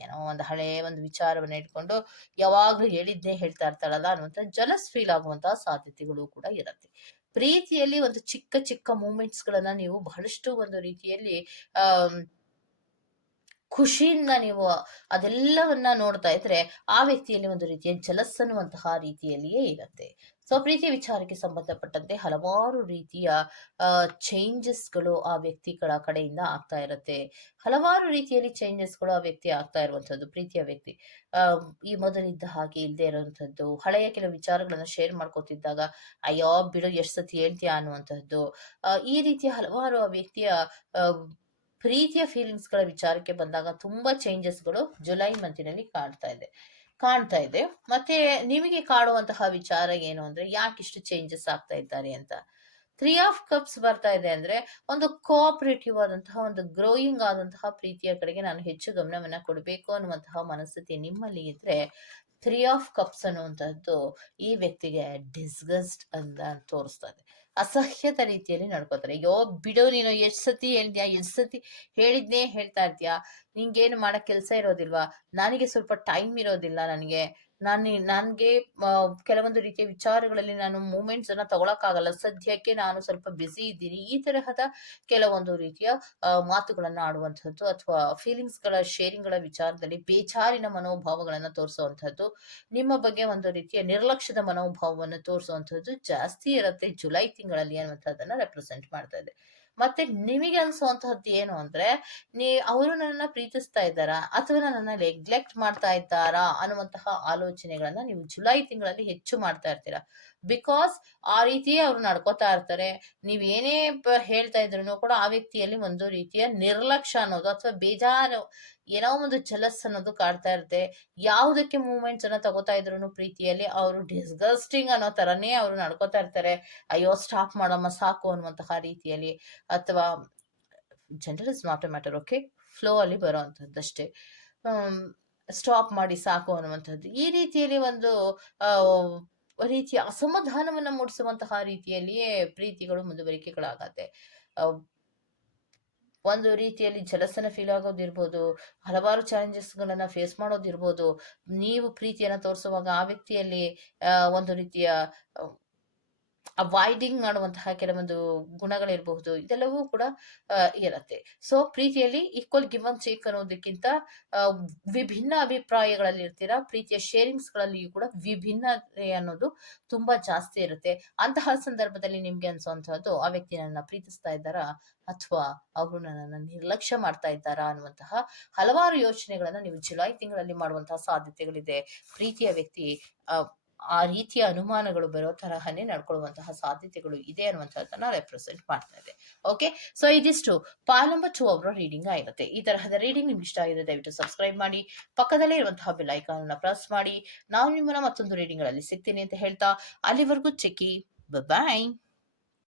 ಏನೋ ಒಂದು ಹಳೆಯ ಒಂದು ವಿಚಾರವನ್ನ ಇಟ್ಕೊಂಡು ಯಾವಾಗ್ಲೂ ಹೇಳಿದ್ನೇ ಹೇಳ್ತಾ ಇರ್ತಾಳಲ್ಲ ಅನ್ನುವಂಥ ಜಲಸ್ ಫೀಲ್ ಆಗುವಂತಹ ಸಾಧ್ಯತೆಗಳು ಕೂಡ ಇರುತ್ತೆ. ಪ್ರೀತಿಯಲ್ಲಿ ಒಂದು ಚಿಕ್ಕ ಚಿಕ್ಕ ಮೂಮೆಂಟ್ಸ್ ಗಳನ್ನ ನೀವು ಬಹಳಷ್ಟು ಒಂದು ರೀತಿಯಲ್ಲಿ ಆ ಖುಷಿಯಿಂದ ನೀವು ಅದೆಲ್ಲವನ್ನ ನೋಡ್ತಾ ಇದ್ರೆ ಆ ವ್ಯಕ್ತಿಯಲ್ಲಿ ಒಂದು ರೀತಿಯ ಜಲಸ್ ಅನ್ನುವಂತಹ ರೀತಿಯಲ್ಲಿಯೇ ಇರುತ್ತೆ. ಸೊ ಪ್ರೀತಿ ವಿಚಾರಕ್ಕೆ ಸಂಬಂಧಪಟ್ಟಂತೆ ಹಲವಾರು ರೀತಿಯ ಚೇಂಜಸ್ಗಳು ಆ ವ್ಯಕ್ತಿಗಳ ಕಡೆಯಿಂದ ಆಗ್ತಾ ಇರುತ್ತೆ. ಹಲವಾರು ರೀತಿಯಲ್ಲಿ ಚೇಂಜಸ್ಗಳು ಆ ವ್ಯಕ್ತಿ ಆಗ್ತಾ ಇರುವಂಥದ್ದು, ಪ್ರೀತಿಯ ವ್ಯಕ್ತಿ. ಈ ಮೊದಲಿದ್ದ ಹಾಗೆ ಇಲ್ಲದೆ ಇರುವಂಥದ್ದು, ಹಳೆಯ ಕೆಲವು ವಿಚಾರಗಳನ್ನ ಶೇರ್ ಮಾಡ್ಕೊತಿದ್ದಾಗ, ಅಯ್ಯೋ, ಬಿಡು, ಎಷ್ಟು ಸತಿ ಹೇಳ್ತೀಯ ಅನ್ನುವಂಥದ್ದು. ಈ ರೀತಿಯ ಹಲವಾರು ಆ ವ್ಯಕ್ತಿಯ ಪ್ರೀತಿಯ ಫೀಲಿಂಗ್ಸ್ಗಳ ವಿಚಾರಕ್ಕೆ ಬಂದಾಗ ತುಂಬಾ ಚೇಂಜಸ್ಗಳು ಜುಲೈ ಮಂತಿನಲ್ಲಿ ಕಾಣ್ತಾ ಇದೆ. ಕಾಣ್ತಾ ಇದೆ. ಮತ್ತೆ ನಿಮಗೆ ಕಾಣುವಂತಹ ವಿಚಾರ ಏನು ಅಂದ್ರೆ ಯಾಕೆ ಇಷ್ಟು ಚೇಂಜಸ್ ಆಗ್ತಾ ಇದ್ದಾರೆ ಅಂತ. ತ್ರೀ ಆಫ್ ಕಪ್ಸ್ ಬರ್ತಾ ಇದೆ ಅಂದ್ರೆ ಒಂದು ಕೋಆಪರೇಟಿವ್ ಆದಂತಹ, ಒಂದು ಗ್ರೋಯಿಂಗ್ ಆದಂತಹ ಪ್ರೀತಿಯ ಕಡೆಗೆ ನಾನು ಹೆಚ್ಚು ಗಮನವನ್ನ ಕೊಡಬೇಕು ಅನ್ನುವಂತಹ ಮನಸ್ಥಿತಿ ನಿಮ್ಮಲ್ಲಿ ಇದ್ರೆ ತ್ರೀ ಆಫ್ ಕಪ್ಸ್ ಅನ್ನುವಂಥದ್ದು ಈ ವ್ಯಕ್ತಿಗೆ ಡಿಸ್ಗಸ್ಟ್ ಅಂತ ತೋರಿಸ್ತದೆ. ಅಸಹ್ಯದ ರೀತಿಯಲ್ಲಿ ನಡ್ಕೋತಾರೆ. ಅಯ್ಯೋ, ಬಿಡೋ ನೀನು, ಎಷ್ಟ್ ಸತಿ ಹೇಳಿದ್ಯಾ, ಎಷ್ಟ್ ಸತಿ ಹೇಳಿದ್ನೇ ಹೇಳ್ತಾ ಇರ್ತೀಯಾ? ನಿಂಗೇನು ಮಾಡಕ್ ಕೆಲ್ಸ ಇರೋದಿಲ್ವಾ? ನನಗೆ ಸ್ವಲ್ಪ ಟೈಮ್ ಇರೋದಿಲ್ಲ ನನಗೆ. ನಾನು ನನಗೆ ಕೆಲವೊಂದು ರೀತಿಯ ವಿಚಾರಗಳಲ್ಲಿ ನಾನು ಮೂಮೆಂಟ್ಸ್ ಅನ್ನ ತಗೊಳಕ್ಕಾಗಲ್ಲ. ಸದ್ಯಕ್ಕೆ ನಾನು ಸ್ವಲ್ಪ ಬ್ಯುಸಿ ಇದ್ದೀನಿ. ಈ ತರಹದ ಕೆಲವೊಂದು ರೀತಿಯ ಮಾತುಗಳನ್ನು ಆಡುವಂಥದ್ದು ಅಥವಾ ಫೀಲಿಂಗ್ಸ್ಗಳ ಶೇರಿಂಗ್ಗಳ ವಿಚಾರದಲ್ಲಿ ಬೇಜಾರಿನ ಮನೋಭಾವಗಳನ್ನು ತೋರಿಸುವಂಥದ್ದು ನಿಮ್ಮ ಬಗ್ಗೆ ಒಂದು ರೀತಿಯ ನಿರ್ಲಕ್ಷ್ಯದ ಮನೋಭಾವವನ್ನು ತೋರಿಸುವಂಥದ್ದು ಜಾಸ್ತಿ ಇರುತ್ತೆ ಜುಲೈ ತಿಂಗಳಲ್ಲಿ ಅನ್ನುವಂಥದ್ದನ್ನು ರೆಪ್ರೆಸೆಂಟ್ ಮಾಡ್ತಾ ಇದೆ. ಮತ್ತೆ ನಿಮಗೆ ಅನ್ಸುವಂತಹದ್ದು ಏನು ಅಂದ್ರೆ, ನೀ ಅವರು ನನ್ನನ್ನ ಪ್ರೀತಿಸ್ತಾ ಇದ್ದಾರಾ ಅಥವಾ ನನ್ನನ್ನ ನೆಗ್ಲೆಕ್ಟ್ ಮಾಡ್ತಾ ಇದ್ದಾರಾ ಅನ್ನುವಂತಹ ಆಲೋಚನೆಗಳನ್ನ ನೀವು ಜುಲೈ ತಿಂಗಳಲ್ಲಿ ಹೆಚ್ಚು ಮಾಡ್ತಾ ಇರ್ತೀರಾ? ಬಿಕಾಸ್ ಆ ರೀತಿಯೇ ಅವ್ರು ನಡ್ಕೋತಾ ಇರ್ತಾರೆ. ನೀವು ಏನೇ ಹೇಳ್ತಾ ಇದ್ರು ಕೂಡ ಆ ವ್ಯಕ್ತಿಯಲ್ಲಿ ಒಂದು ರೀತಿಯ ನಿರ್ಲಕ್ಷ್ಯ ಅನ್ನೋದು ಅಥವಾ ಬೇಜಾರು ಏನೋ ಒಂದು ಜಲಸ್ ಅನ್ನೋದು ಕಾಡ್ತಾ ಇರುತ್ತೆ. ಯಾವುದಕ್ಕೆ ಮೂವ್ಮೆಂಟ್ಸ್ ಅನ್ನ ತಗೋತಾ ಇದ್ರು ಪ್ರೀತಿಯಲ್ಲಿ ಅವರು ಡಿಸ್ಗಸ್ಟಿಂಗ್ ಅನ್ನೋ ತರನೇ ಅವರು ನಡ್ಕೋತಾ ಇರ್ತಾರೆ. ಅಯ್ಯೋ ಸ್ಟಾಪ್ ಮಾಡಮ್ಮ, ಸಾಕು ಅನ್ನುವಂತಹ ರೀತಿಯಲ್ಲಿ. ಅಥವಾ general is not a matter okay flow ಅಲ್ಲಿ ಬರುವಂತದ್ದಷ್ಟೇ ಸ್ಟಾಪ್ ಮಾಡಿ, ಸಾಕು ಅನ್ನುವಂಥದ್ದು. ಈ ರೀತಿಯಲ್ಲಿ ಒಂದು ರೀತಿಯ ಅಸಮಾಧಾನವನ್ನು ಮೂಡಿಸುವಂತಹ ರೀತಿಯಲ್ಲಿಯೇ ಪ್ರೀತಿಗಳು ಮುಂದುವರಿಕೆಗಳಾಗತ್ತೆ. ಒಂದು ರೀತಿಯಲ್ಲಿ ಜಲಸನ ಫೀಲ್ ಆಗೋದಿರ್ಬೋದು, ಹಲವಾರು ಚಾಲೆಂಜಸ್ಗಳನ್ನು ಫೇಸ್ ಮಾಡೋದಿರ್ಬೋದು, ನೀವು ಪ್ರೀತಿಯನ್ನು ತೋರಿಸುವಾಗ ಆ ವ್ಯಕ್ತಿಯಲ್ಲಿ ಒಂದು ರೀತಿಯ ಅವಾಯ್ಡಿಂಗ್ ಮಾಡುವಂತಹ ಕೆಲವೊಂದು ಗುಣಗಳಿರಬಹುದು, ಇದೆಲ್ಲವೂ ಕೂಡ ಇರುತ್ತೆ. ಸೊ ಪ್ರೀತಿಯಲ್ಲಿ ಈಕ್ವಲ್ ಗಿವ್ ಅಂಡ್ ಚೇಕ್ ಅನ್ನೋದಕ್ಕಿಂತ ವಿಭಿನ್ನ ಅಭಿಪ್ರಾಯಗಳಲ್ಲಿ ಇರ್ತೀರಾ ಪ್ರೀತಿಯ ಶೇರಿಂಗ್ಸ್ ಗಳಲ್ಲಿಯೂ ಕೂಡ ವಿಭಿನ್ನತೆ ಅನ್ನೋದು ತುಂಬಾ ಜಾಸ್ತಿ ಇರುತ್ತೆ. ಅಂತಹ ಸಂದರ್ಭದಲ್ಲಿ ನಿಮ್ಗೆ ಅನ್ಸುವಂತಹದ್ದು ಆ ವ್ಯಕ್ತಿ ನನ್ನ ಪ್ರೀತಿಸ್ತಾ ಇದ್ದಾರಾ, ಅಥವಾ ಅವರು ನನ್ನನ್ನು ನಿರ್ಲಕ್ಷ್ಯ ಮಾಡ್ತಾ ಇದ್ದಾರಾ ಅನ್ನುವಂತಹ ಹಲವಾರು ಯೋಚನೆಗಳನ್ನ ನೀವು ಜುಲೈ ತಿಂಗಳಲ್ಲಿ ಮಾಡುವಂತಹ ಸಾಧ್ಯತೆಗಳಿದೆ. ಪ್ರೀತಿಯ ವ್ಯಕ್ತಿ ಆ ರೀತಿಯ ಅನುಮಾನಗಳು ಬರೋ ತರಹನೇ ನಡ್ಕೊಳ್ಳುವಂತಹ ಸಾಧ್ಯತೆಗಳು ಇದೆ ಅನ್ನುವಂಥದ್ದನ್ನ ರೆಪ್ರೆಸೆಂಟ್ ಮಾಡ್ತಾ ಇದೆ ಓಕೆ ಸೊ ಇದಿಷ್ಟು. ಪಾಲ್ ನಂಬರ್ ಟು ಅವರ ರೀಡಿಂಗ್ ಆಗಿರುತ್ತೆ. ಈ ತರಹದ ರೀಡಿಂಗ್ ನಿಮ್ಗೆ ಇಷ್ಟ ಆಗಿದೆ ದಯವಿಟ್ಟು ಸಬ್ಸ್ಕ್ರೈಬ್ ಮಾಡಿ, ಪಕ್ಕದಲ್ಲೇ ಇರುವಂತಹ ಬೆಲ್ ಐಕಾನ್ ಅನ್ನ ಪ್ರೆಸ್ ಮಾಡಿ. ನಾವು ನಿಮ್ಮನ್ನ ಮತ್ತೊಂದು ರೀಡಿಂಗ್ಗಳಲ್ಲಿ ಸಿಗ್ತೀನಿ ಅಂತ ಹೇಳ್ತಾ, ಅಲ್ಲಿವರೆಗೂ ಚೆಕ್ಕಿ ಬಾಯ್